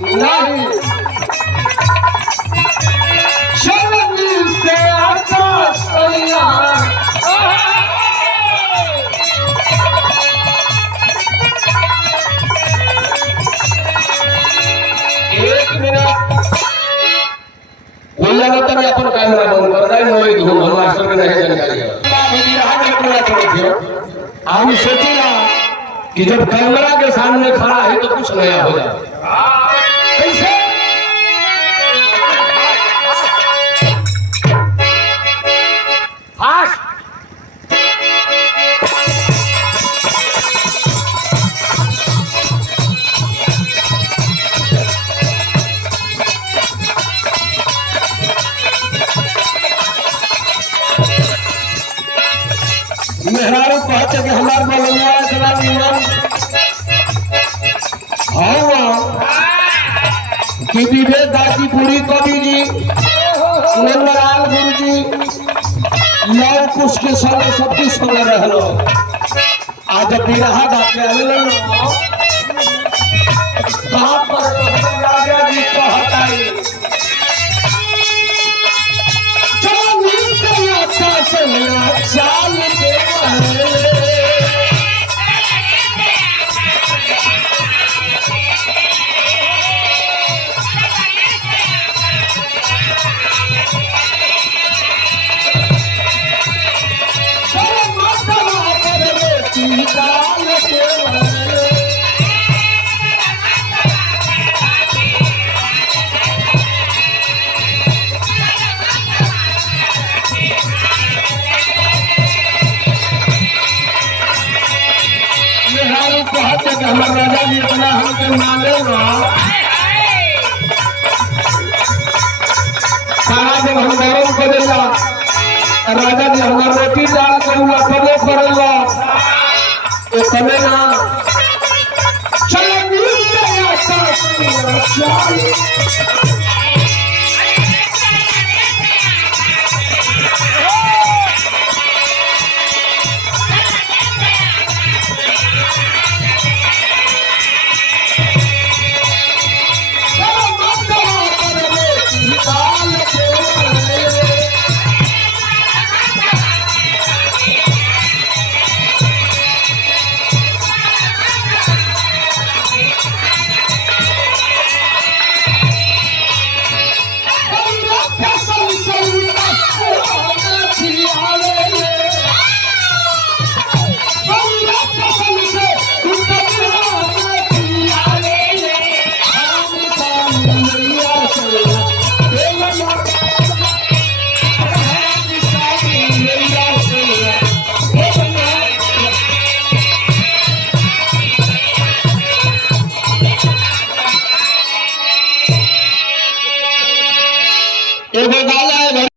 नहीं शर्मी से आकाश कोइला एक मिनट बोलना तो मैं अपन कैमरा बंद कर रहा हूं एक घूम मास्टर में नहीं जानकारी है अभी रहा है पूरा छोड़ दियो हम सोचिला कि जब कैमरा के सामने खड़ा है तो कुछ नया हो जाए कैसे फास्ट मेहरारू कहते कि हमार बोलना इतना नियम कि विवेक दासीपुरी कवि जी नंदलाल गुरु जी लव कुश के संग सबकी संग रहलो आज बिरहा बात में कहाँ पर राजा जी कहताई चाल के हमारे राजा जी इतना हमके माने ना सारा दिन हम गरम करेला राजा जी हमारे रोटी डाल करूँगा कबो करेला इतने ना चलो एगो